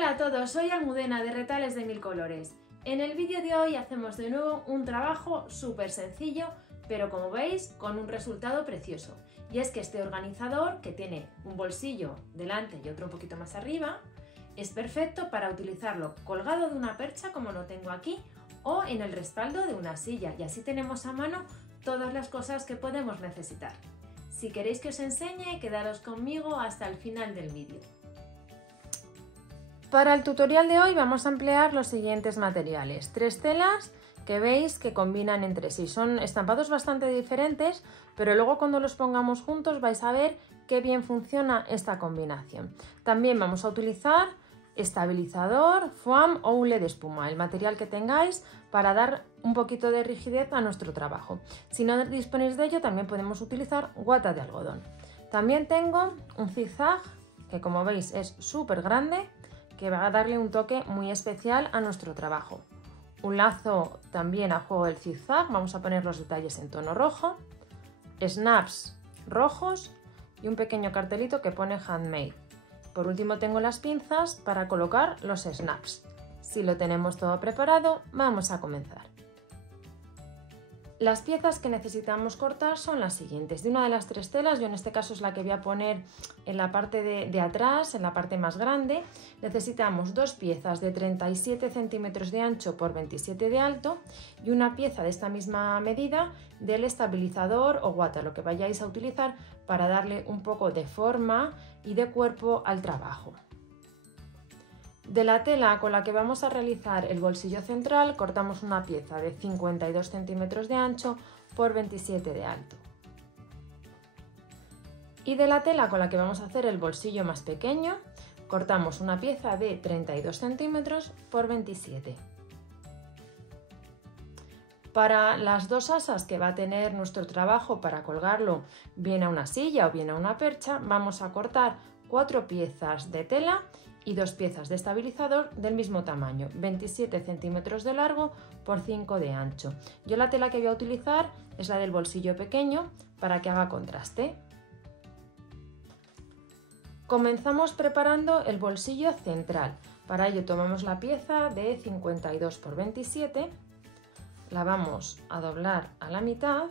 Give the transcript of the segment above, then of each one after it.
Hola a todos, soy Almudena de Retales de Mil Colores. En el vídeo de hoy hacemos de nuevo un trabajo súper sencillo, pero como veis con un resultado precioso. Y es que este organizador, que tiene un bolsillo delante y otro un poquito más arriba, es perfecto para utilizarlo colgado de una percha como lo tengo aquí o en el respaldo de una silla, y así tenemos a mano todas las cosas que podemos necesitar. Si queréis que os enseñe, quedaros conmigo hasta el final del vídeo. Para el tutorial de hoy vamos a emplear los siguientes materiales: 3 telas que veis que combinan entre sí. Son estampados bastante diferentes, pero luego cuando los pongamos juntos vais a ver qué bien funciona esta combinación. También vamos a utilizar estabilizador, foam o hule de espuma, el material que tengáis para dar un poquito de rigidez a nuestro trabajo. Si no disponéis de ello, también podemos utilizar guata de algodón. También tengo un zigzag que, como veis, es súper grande, que va a darle un toque muy especial a nuestro trabajo. Un lazo también a juego del zigzag, vamos a poner los detalles en tono rojo, snaps rojos y un pequeño cartelito que pone handmade. Por último tengo las pinzas para colocar los snaps. Si lo tenemos todo preparado, vamos a comenzar. Las piezas que necesitamos cortar son las siguientes. De una de las 3 telas, yo en este caso es la que voy a poner en la parte de atrás, en la parte más grande, necesitamos 2 piezas de 37 centímetros de ancho por 27 de alto y una pieza de esta misma medida del estabilizador o guata, lo que vayáis a utilizar para darle un poco de forma y de cuerpo al trabajo. De la tela con la que vamos a realizar el bolsillo central, cortamos una pieza de 52 centímetros de ancho por 27 de alto. Y de la tela con la que vamos a hacer el bolsillo más pequeño, cortamos una pieza de 32 centímetros por 27. Para las 2 asas que va a tener nuestro trabajo para colgarlo bien a una silla o bien a una percha, vamos a cortar 4 piezas de tela y 2 piezas de estabilizador del mismo tamaño, 27 centímetros de largo por 5 de ancho. Yo la tela que voy a utilizar es la del bolsillo pequeño para que haga contraste. Comenzamos preparando el bolsillo central. Para ello tomamos la pieza de 52 por 27, la vamos a doblar a la mitad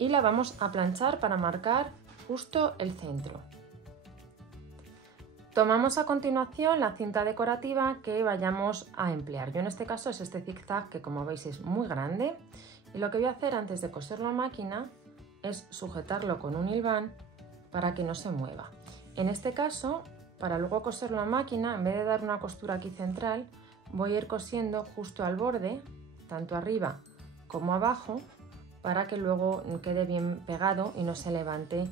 y la vamos a planchar para marcar justo el centro. Tomamos a continuación la cinta decorativa que vayamos a emplear. Yo en este caso es este zigzag que, como veis, es muy grande, y lo que voy a hacer antes de coserlo a máquina es sujetarlo con un hilván para que no se mueva. En este caso, para luego coserlo a máquina, en vez de dar una costura aquí central, voy a ir cosiendo justo al borde, tanto arriba como abajo, para que luego quede bien pegado y no se levante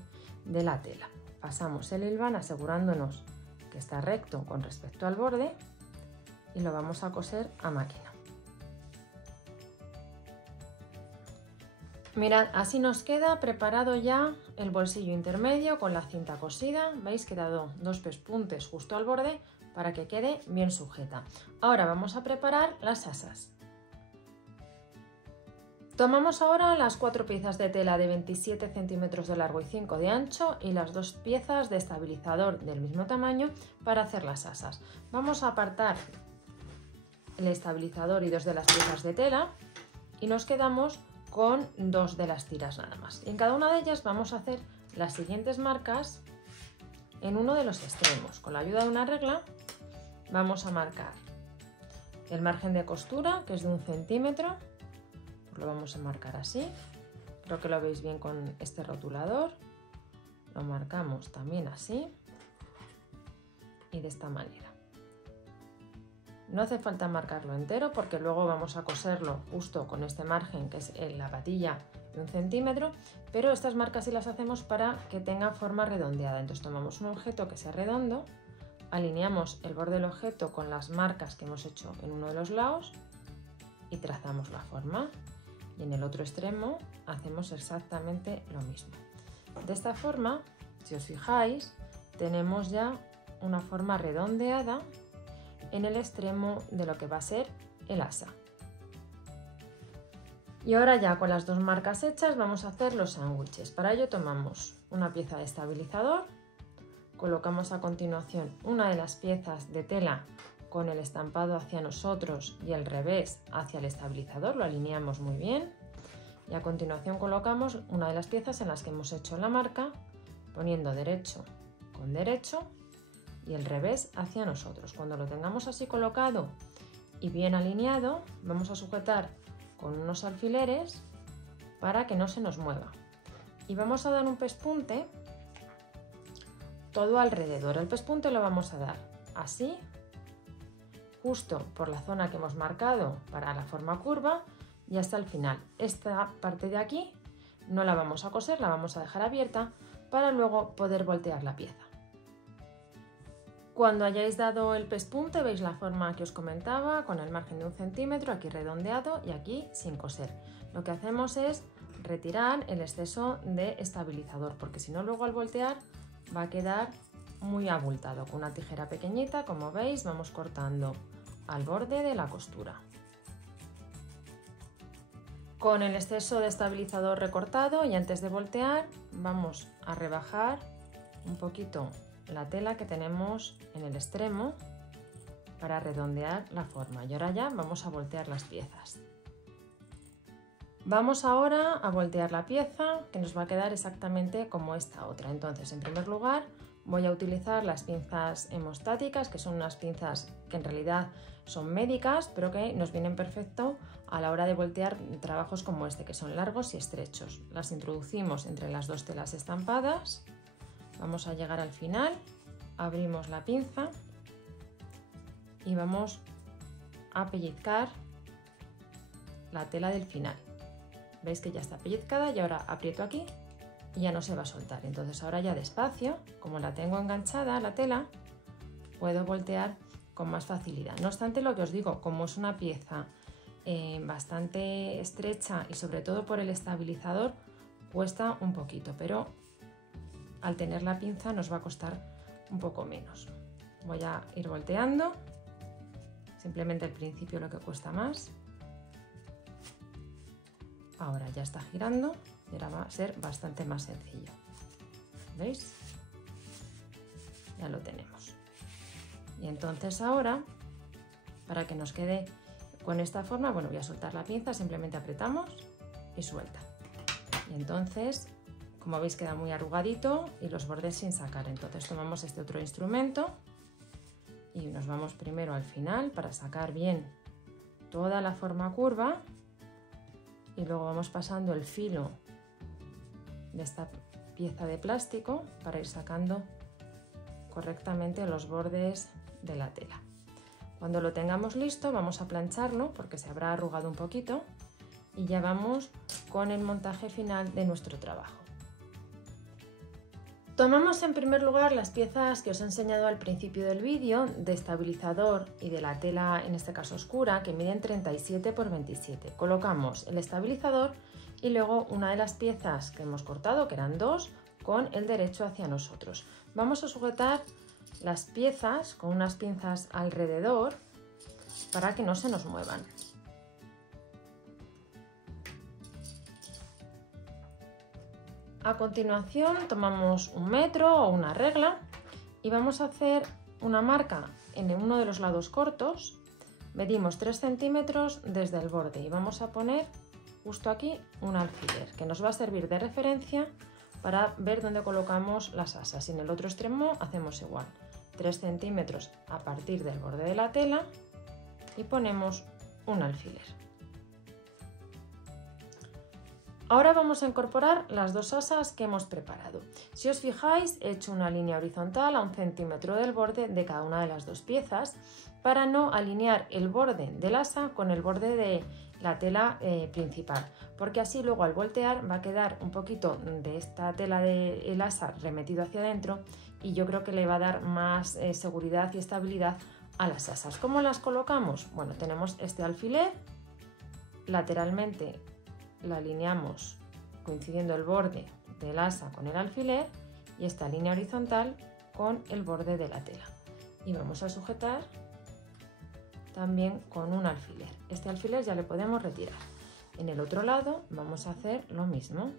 de la tela. Pasamos el hilván asegurándonos que está recto con respecto al borde y lo vamos a coser a máquina. Mirad, así nos queda preparado ya el bolsillo intermedio con la cinta cosida. ¿Veis? Que he dado 2 pespuntes justo al borde para que quede bien sujeta. Ahora vamos a preparar las asas. Tomamos ahora las 4 piezas de tela de 27 centímetros de largo y 5 de ancho y las 2 piezas de estabilizador del mismo tamaño para hacer las asas. Vamos a apartar el estabilizador y 2 de las piezas de tela y nos quedamos con 2 de las tiras nada más. Y en cada una de ellas vamos a hacer las siguientes marcas en uno de los extremos. Con la ayuda de una regla vamos a marcar el margen de costura, que es de 1 centímetro. Lo vamos a marcar así, creo que lo veis bien con este rotulador. Lo marcamos también así y de esta manera. No hace falta marcarlo entero porque luego vamos a coserlo justo con este margen, que es la patilla de 1 centímetro, pero estas marcas sí las hacemos para que tenga forma redondeada. Entonces tomamos un objeto que sea redondo, alineamos el borde del objeto con las marcas que hemos hecho en uno de los lados y trazamos la forma. Y en el otro extremo hacemos exactamente lo mismo. De esta forma, si os fijáis, tenemos ya una forma redondeada en el extremo de lo que va a ser el asa. Y ahora ya con las 2 marcas hechas vamos a hacer los sándwiches. Para ello tomamos una pieza de estabilizador, colocamos a continuación una de las piezas de tela con el estampado hacia nosotros y el revés hacia el estabilizador, lo alineamos muy bien y a continuación colocamos una de las piezas en las que hemos hecho la marca, poniendo derecho con derecho y el revés hacia nosotros. Cuando lo tengamos así colocado y bien alineado, vamos a sujetar con unos alfileres para que no se nos mueva y vamos a dar un pespunte todo alrededor. El pespunte lo vamos a dar así, justo por la zona que hemos marcado para la forma curva y hasta el final. Esta parte de aquí no la vamos a coser, la vamos a dejar abierta para luego poder voltear la pieza. Cuando hayáis dado el pespunte veis la forma que os comentaba, con el margen de 1 centímetro, aquí redondeado y aquí sin coser. Lo que hacemos es retirar el exceso de estabilizador, porque si no luego al voltear va a quedar muy abultado. Con una tijera pequeñita, como veis, vamos cortando al borde de la costura. Con el exceso de estabilizador recortado y antes de voltear vamos a rebajar un poquito la tela que tenemos en el extremo para redondear la forma. Y ahora ya vamos a voltear las piezas. Vamos ahora a voltear la pieza, que nos va a quedar exactamente como esta otra. Entonces, en primer lugar, voy a utilizar las pinzas hemostáticas, que son unas pinzas que en realidad son médicas, pero que nos vienen perfecto a la hora de voltear trabajos como este, que son largos y estrechos. Las introducimos entre las dos telas estampadas. Vamos a llegar al final, abrimos la pinza y vamos a pellizcar la tela del final. Veis que ya está pellizcada y ahora aprieto aquí y ya no se va a soltar. Entonces ahora ya despacio, como la tengo enganchada la tela, puedo voltear con más facilidad. No obstante, lo que os digo, como es una pieza bastante estrecha y sobre todo por el estabilizador, cuesta un poquito, pero al tener la pinza nos va a costar un poco menos. Voy a ir volteando, simplemente al principio lo que cuesta más. Ahora ya está girando y ahora va a ser bastante más sencillo. ¿Veis? Ya lo tenemos. Y entonces ahora, para que nos quede con esta forma, bueno, voy a soltar la pinza, simplemente apretamos y suelta. Y entonces, como veis, queda muy arrugadito y los bordes sin sacar. Entonces tomamos este otro instrumento y nos vamos primero al final para sacar bien toda la forma curva. Y luego vamos pasando el filo de esta pieza de plástico para ir sacando correctamente los bordes de la tela. Cuando lo tengamos listo vamos a plancharlo porque se habrá arrugado un poquito y ya vamos con el montaje final de nuestro trabajo. Tomamos en primer lugar las piezas que os he enseñado al principio del vídeo de estabilizador y de la tela, en este caso oscura, que miden 37 x 27. Colocamos el estabilizador y luego una de las piezas que hemos cortado, que eran dos, con el derecho hacia nosotros. Vamos a sujetar las piezas con unas pinzas alrededor para que no se nos muevan. A continuación tomamos un metro o una regla y vamos a hacer una marca en uno de los lados cortos. Medimos 3 centímetros desde el borde y vamos a poner justo aquí un alfiler que nos va a servir de referencia para ver dónde colocamos las asas. Y en el otro extremo hacemos igual, 3 centímetros a partir del borde de la tela y ponemos un alfiler. Ahora vamos a incorporar las dos asas que hemos preparado. Si os fijáis, he hecho una línea horizontal a 1 centímetro del borde de cada una de las dos piezas para no alinear el borde del asa con el borde de la tela principal, porque así luego al voltear va a quedar un poquito de esta tela del asa remetido hacia adentro y yo creo que le va a dar más seguridad y estabilidad a las asas. ¿Cómo las colocamos? Bueno, tenemos este alfiler, lateralmente la alineamos coincidiendo el borde del asa con el alfiler y esta línea horizontal con el borde de la tela y vamos a sujetar también con un alfiler. Este alfiler ya le podemos retirar. En el otro lado vamos a hacer lo mismo.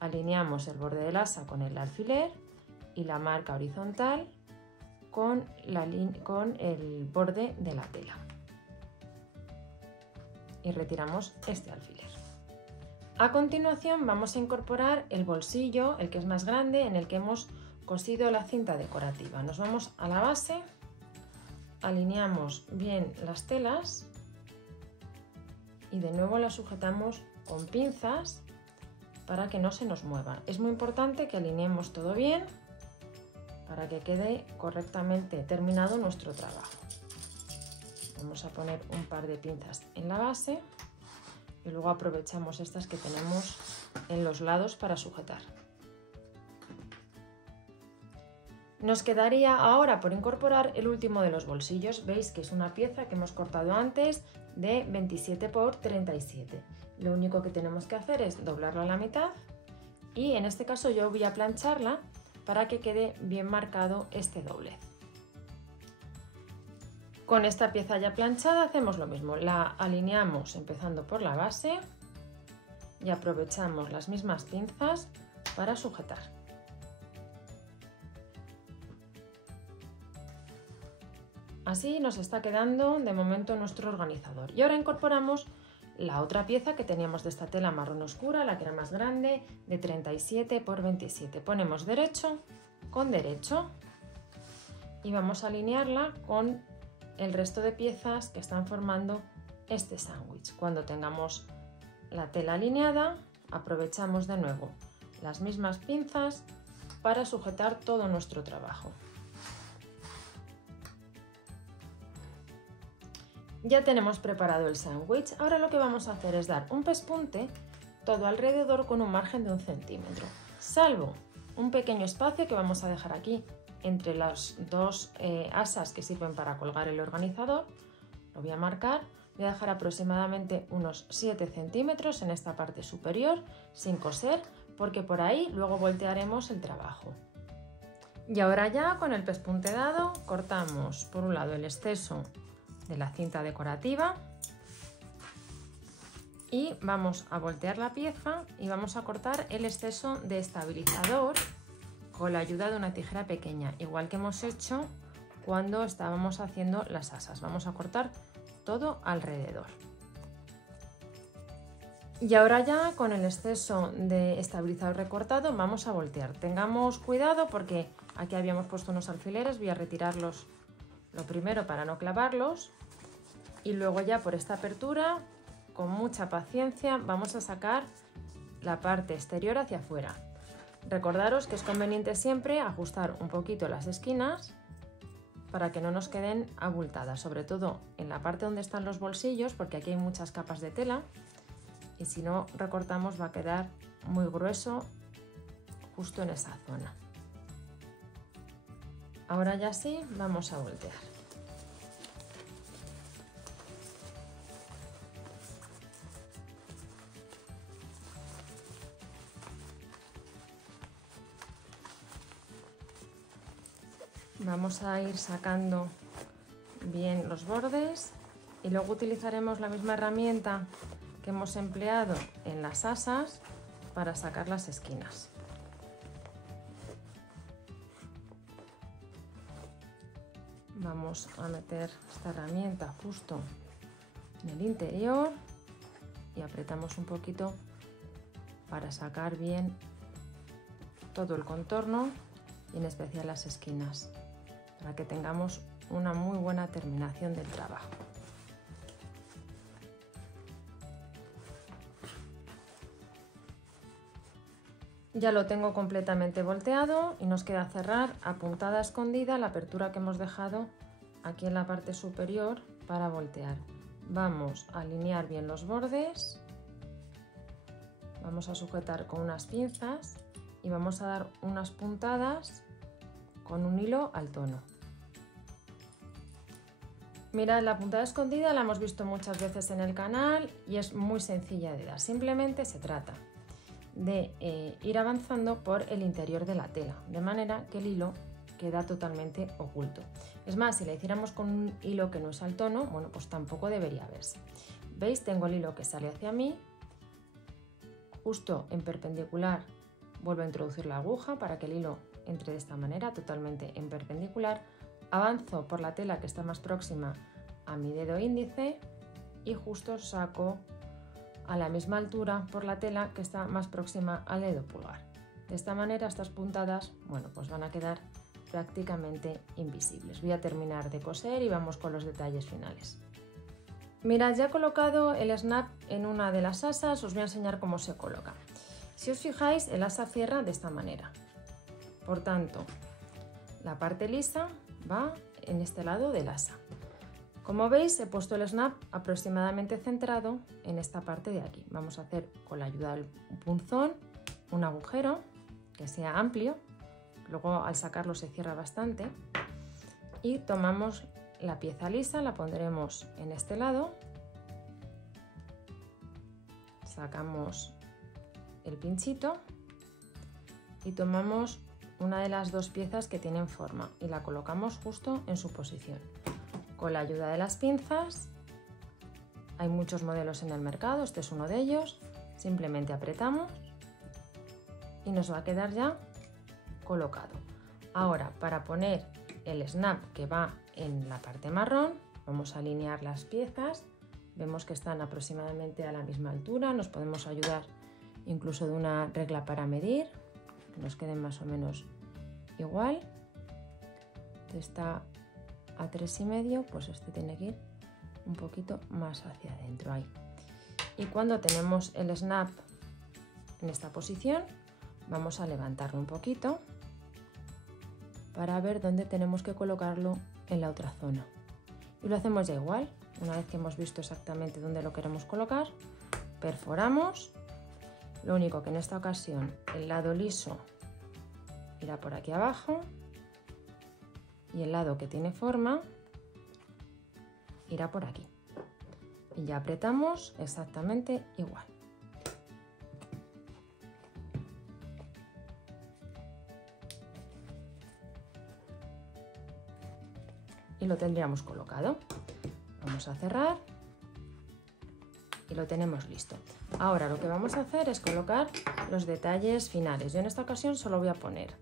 alineamos el borde del asa con el alfiler y la marca horizontal con el borde de la tela. Y retiramos este alfiler. A continuación vamos a incorporar el bolsillo, el que es más grande, en el que hemos cosido la cinta decorativa. Nos vamos a la base, alineamos bien las telas y de nuevo las sujetamos con pinzas para que no se nos mueva. Es muy importante que alineemos todo bien para que quede correctamente terminado nuestro trabajo. Vamos a poner un par de pinzas en la base y luego aprovechamos estas que tenemos en los lados para sujetar. Nos quedaría ahora por incorporar el último de los bolsillos. Veis que es una pieza que hemos cortado antes de 27 por 37. Lo único que tenemos que hacer es doblarla a la mitad y en este caso yo voy a plancharla para que quede bien marcado este doblez. Con esta pieza ya planchada hacemos lo mismo, la alineamos empezando por la base y aprovechamos las mismas pinzas para sujetar. Así nos está quedando de momento nuestro organizador. Y ahora incorporamos la otra pieza que teníamos de esta tela marrón oscura, la que era más grande, de 37 por 27. Ponemos derecho con derecho y vamos a alinearla con el resto de piezas que están formando este sándwich. Cuando tengamos la tela alineada, aprovechamos de nuevo las mismas pinzas para sujetar todo nuestro trabajo. Ya tenemos preparado el sándwich. Ahora lo que vamos a hacer es dar un pespunte todo alrededor con un margen de 1 centímetro, salvo un pequeño espacio que vamos a dejar aquí entre las dos asas que sirven para colgar el organizador. Lo voy a marcar, voy a dejar aproximadamente unos 7 centímetros en esta parte superior sin coser, porque por ahí luego voltearemos el trabajo. Y ahora ya con el pespunte dado cortamos por un lado el exceso de la cinta decorativa y vamos a voltear la pieza y vamos a cortar el exceso de estabilizador con la ayuda de una tijera pequeña, igual que hemos hecho cuando estábamos haciendo las asas. Vamos a cortar todo alrededor. Y ahora ya con el exceso de estabilizador recortado vamos a voltear. Tengamos cuidado porque aquí habíamos puesto unos alfileres, voy a retirarlos lo primero para no clavarlos y luego ya por esta apertura con mucha paciencia vamos a sacar la parte exterior hacia afuera. Recordaros que es conveniente siempre ajustar un poquito las esquinas para que no nos queden abultadas, sobre todo en la parte donde están los bolsillos, porque aquí hay muchas capas de tela y si no recortamos va a quedar muy grueso justo en esa zona. Ahora ya sí, vamos a voltear. Vamos a ir sacando bien los bordes y luego utilizaremos la misma herramienta que hemos empleado en las asas para sacar las esquinas. Vamos a meter esta herramienta justo en el interior y apretamos un poquito para sacar bien todo el contorno y en especial las esquinas, para que tengamos una muy buena terminación del trabajo. Ya lo tengo completamente volteado y nos queda cerrar a puntada escondida la apertura que hemos dejado aquí en la parte superior para voltear. Vamos a alinear bien los bordes, vamos a sujetar con unas pinzas y vamos a dar unas puntadas con un hilo al tono. Mirad, la puntada escondida la hemos visto muchas veces en el canal y es muy sencilla de dar. Simplemente se trata de ir avanzando por el interior de la tela, de manera que el hilo queda totalmente oculto. Es más, si la hiciéramos con un hilo que no es al tono, bueno, pues tampoco debería verse. ¿Veis? Tengo el hilo que sale hacia mí, justo en perpendicular vuelvo a introducir la aguja para que el hilo entre de esta manera, totalmente en perpendicular. Avanzo por la tela que está más próxima a mi dedo índice y justo saco a la misma altura por la tela que está más próxima al dedo pulgar. De esta manera estas puntadas, bueno, pues van a quedar prácticamente invisibles. Voy a terminar de coser y vamos con los detalles finales. Mirad, ya he colocado el snap en una de las asas, os voy a enseñar cómo se coloca. Si os fijáis, el asa cierra de esta manera. Por tanto, la parte lisa va en este lado del asa. Como veis, he puesto el snap aproximadamente centrado en esta parte de aquí. Vamos a hacer, con la ayuda del punzón, un agujero que sea amplio. Luego al sacarlo se cierra bastante. Y tomamos la pieza lisa, la pondremos en este lado. Sacamos el pinchito y tomamos una de las dos piezas que tienen forma y la colocamos justo en su posición. Con la ayuda de las pinzas, hay muchos modelos en el mercado, este es uno de ellos, simplemente apretamos y nos va a quedar ya colocado. Ahora, para poner el snap que va en la parte marrón, vamos a alinear las piezas, vemos que están aproximadamente a la misma altura, nos podemos ayudar incluso de una regla para medir, que nos queden más o menos igual. Este está a 3,5, pues este tiene que ir un poquito más hacia adentro, ahí. Y cuando tenemos el snap en esta posición, vamos a levantarlo un poquito para ver dónde tenemos que colocarlo en la otra zona. Y lo hacemos ya igual, una vez que hemos visto exactamente dónde lo queremos colocar, perforamos. Lo único que en esta ocasión el lado liso irá por aquí abajo y el lado que tiene forma irá por aquí. Y ya apretamos exactamente igual. Y lo tendríamos colocado. Vamos a cerrar y lo tenemos listo. Ahora lo que vamos a hacer es colocar los detalles finales. Yo en esta ocasión solo voy a poner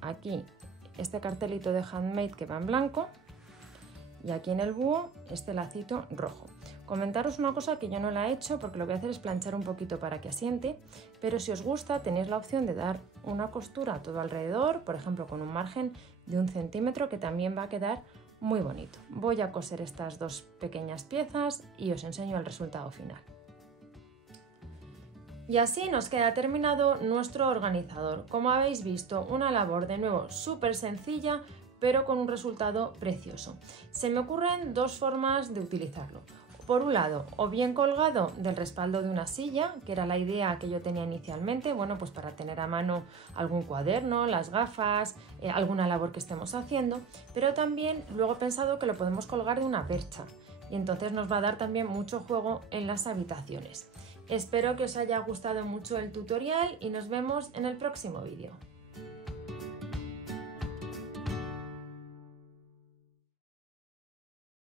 aquí este cartelito de Handmade que va en blanco y aquí en el búho este lacito rojo. Comentaros una cosa que yo no la he hecho porque lo que voy a hacer es planchar un poquito para que asiente, pero si os gusta tenéis la opción de dar una costura todo alrededor, por ejemplo con un margen de 1 centímetro, que también va a quedar muy bonito. Voy a coser estas dos pequeñas piezas y os enseño el resultado final. Y así nos queda terminado nuestro organizador. Como habéis visto, una labor de nuevo súper sencilla, pero con un resultado precioso. Se me ocurren dos formas de utilizarlo. Por un lado, o bien colgado del respaldo de una silla, que era la idea que yo tenía inicialmente, bueno, pues para tener a mano algún cuaderno, las gafas, alguna labor que estemos haciendo, pero también luego he pensado que lo podemos colgar de una percha y entonces nos va a dar también mucho juego en las habitaciones. Espero que os haya gustado mucho el tutorial y nos vemos en el próximo vídeo.